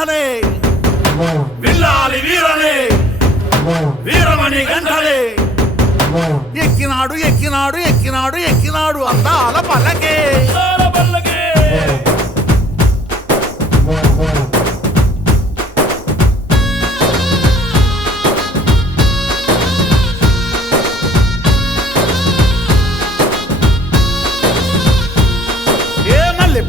గంటలే విల్లాలి వీరనే వీరమణి గంటలే ఎక్కినాడు ఎక్కినాడు ఎక్కినాడు ఎక్కినాడు అందాల పల్లకే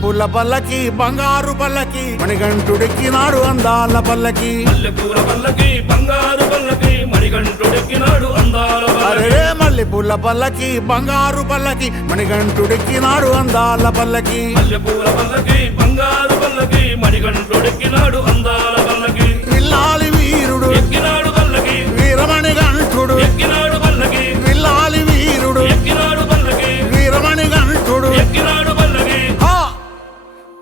పూల పల్లకి బంగారు పల్లకి మణికంఠుడెక్కినాడు అందాల పల్లకి మల్లెపూల పల్లకి బంగారు పల్లకి మణికంఠుడెక్కినాడు అందాల అరే మల్లెపూల పల్లకి బంగారు పల్లకి మణికంఠుడెక్కినాడు అందాల పల్లకి మల్లెపూల పల్లకి బంగారు పల్లకి మణికంఠుడెక్కినాడు అందాల పల్లకి విల్లాలి వీరుడు ఎక్కినాడు పల్లకి వీరమణి గంఠుడు ఎక్కినాడు పల్లకి విల్లాలి వీరుడు ఎక్కినాడు పల్లకి వీరమణి గంఠుడు ఎక్కినాడు పల్లకి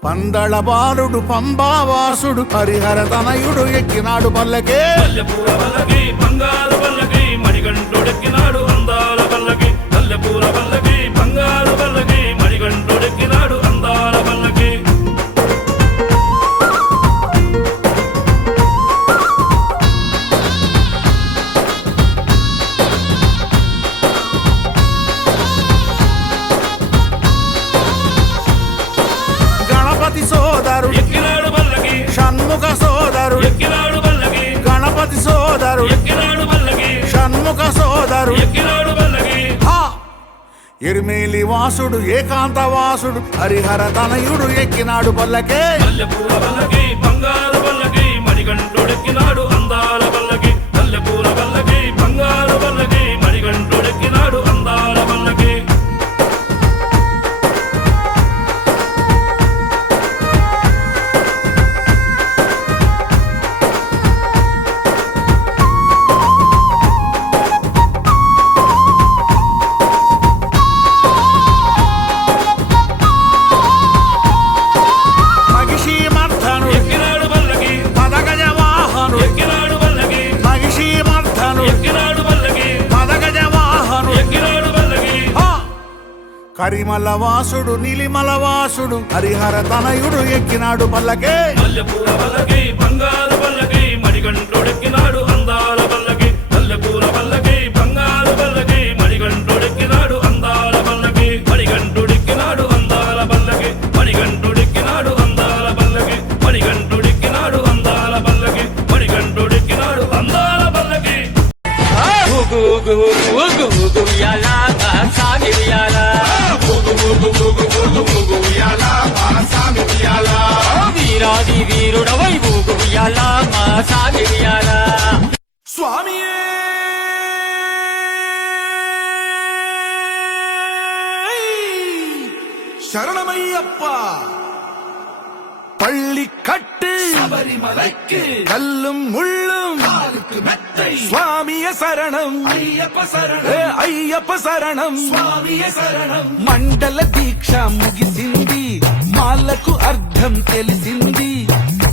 పందళ బాలుడు పంబావాసుడు హరిహర తనయుడు ఎక్కినాడు పల్లకే మల్లెపూల పల్లకి బంగారు పల్లకి మణికంఠుడెక్కినాడు అందాల పల్లకి మల్లెపూల పల్లకి బంగారు పల్లకి మణికంఠుడెక్కినాడు అందాల పల్లకి గణపతి సోదరు ఎక్కినాడు పల్లకి షణ్ముఖ సోదరు ఎక్కినాడు పల్లకి గణపతి సోదరు ఎక్కినాడు పల్లకి షణ్ముఖ సోదరు ఎక్కినాడు పల్లకి ఎరిమేలి వాసుడు ఏకాంత వాసుడు హరిహర తనయుడు ఎక్కినాడు పల్లకే మల్లెపూల పల్లకి బంగారు పల్లకి మణికంఠుడెక్కినాడు అందాల పల్లకి మల్లెపూల పల్లకి బంగారు పల్లకి మణికంఠుడెక్కినాడు అందాల పల్లకి కరిమల వాసుడు నీలిమల వాసుడు హరిహర తనయుడు ఎక్కినాడు పల్లకే మల్లెపూల పల్లకి బంగారు పల్లకి మణికంఠుడెక్కినాడు అందాల పల్లకి మల్లెపూల పల్లకి బంగారు పల్లకి మణికంఠుడెక్కినాడు అందాల పల్లకి మణికంఠుడెక్కినాడు అందాల పల్లకి మణికంఠుడెక్కినాడు అందాల పల్లకి మణికంఠుడెక్కినాడు అందాల పల్లకి మణికంఠుడెక్కినాడు అందాల పల్లకి వీరాది వీరుడవై ఊగుయాల మా సాగియాల స్వామియే శరణమయ్యప్ప பள்ளிக்கட்டு சபரிமலைக்கு கல்லும் முள்ளும் மெத்தை சுவாமிய சரணம் ஐயப்ப சரணம் అయ్యప్ప శరణం స్వామియ శరణం మండల దీక్ష ముగిసింది మాలకు అర్థం తెలిసింది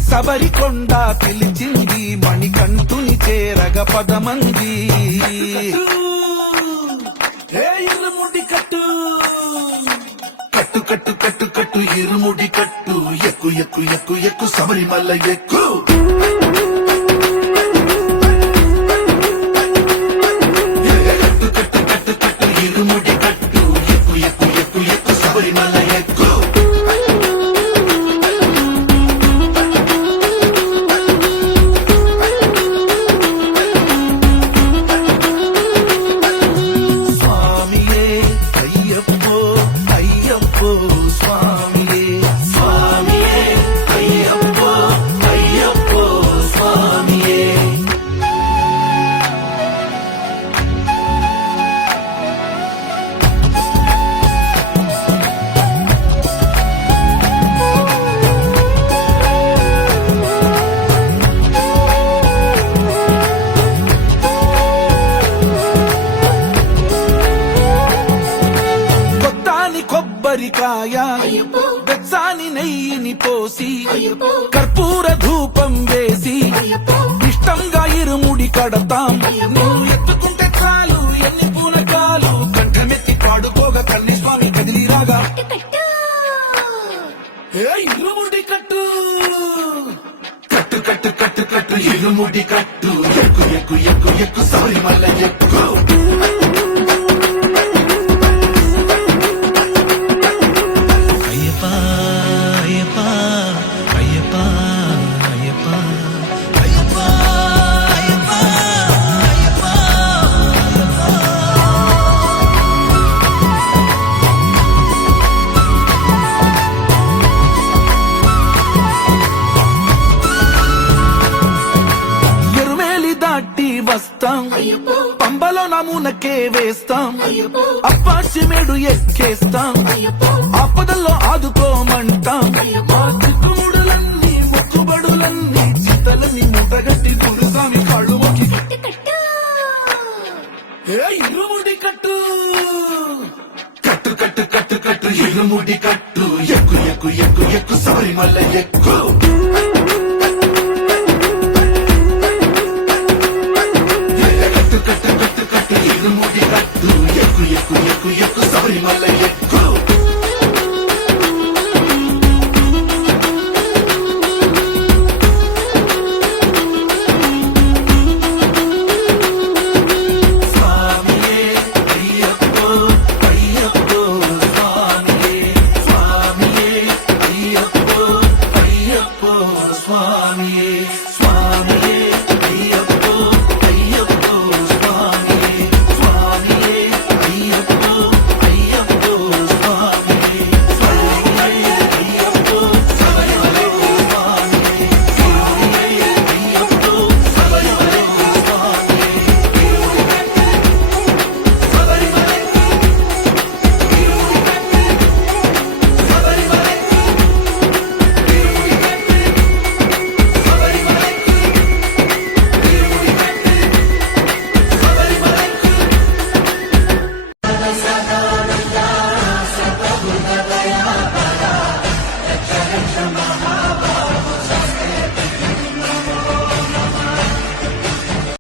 శబరికొండ పిలిచింది మణికంఠుని చేరగ పదమంది ఇరుముడి కట్టు కట్టు కట్టు కట్టు కట్టు ఇరుముడి కట్టు ఎక్కు ఎక్కు ఎక్కు ఎక్కు శబరిమల్ల ఎక్కు కొబ్బరికాయ వెచ్చాని నెయ్యిని పోసి కర్పూర ధూపం వేసి ఇష్టంగా ఇరుముడి కడతాం నువ్వు ఎత్తుకుంటే చాలు ఎన్ని పూనకాలు కంఠమెత్తి పాడుకోగా కల్లి స్వామి కదిలిరాగా ఇరుముడి కట్టు కట్టు ఇరుముడి కట్టు ఎక్కు ఎక్కు ఎక్కు ఎక్కు శబరిమల ఎక్కు అయ్యప్ప అయ్యప్ప అయ్యప్ప అయ్యప్ప అయ్యప్ప అయ్యప్ప అయ్యప్ప ఎరుమేలి దాటి వస్తాం పంబలో నమూనకే వేస్తాం అప్పాచిమేడు ఎక్కేస్తాం ఆపదల్లో ఆదుకోమంటాం మా చిక్కుముడులన్నీ మొక్కుబడులన్నీ చిత్తలన్నీ ముట్టగట్టి గురుస్వామి కాళ్ళు మొక్కి ఏ ఇరుముడి కట్టు కట్టు కట్టు కట్టు కట్టు ఇరుముడి కట్టు ఎక్కు ఎక్కు ఎక్కు ఎక్కు శబరిమల ఎక్కు కట్టు కట్టు కట్టు కట్టు ఇరుముడి కట్టు ఎక్కు ఎక్కు ఎక్కు ఎక్కు శబరిమల ఎక్కు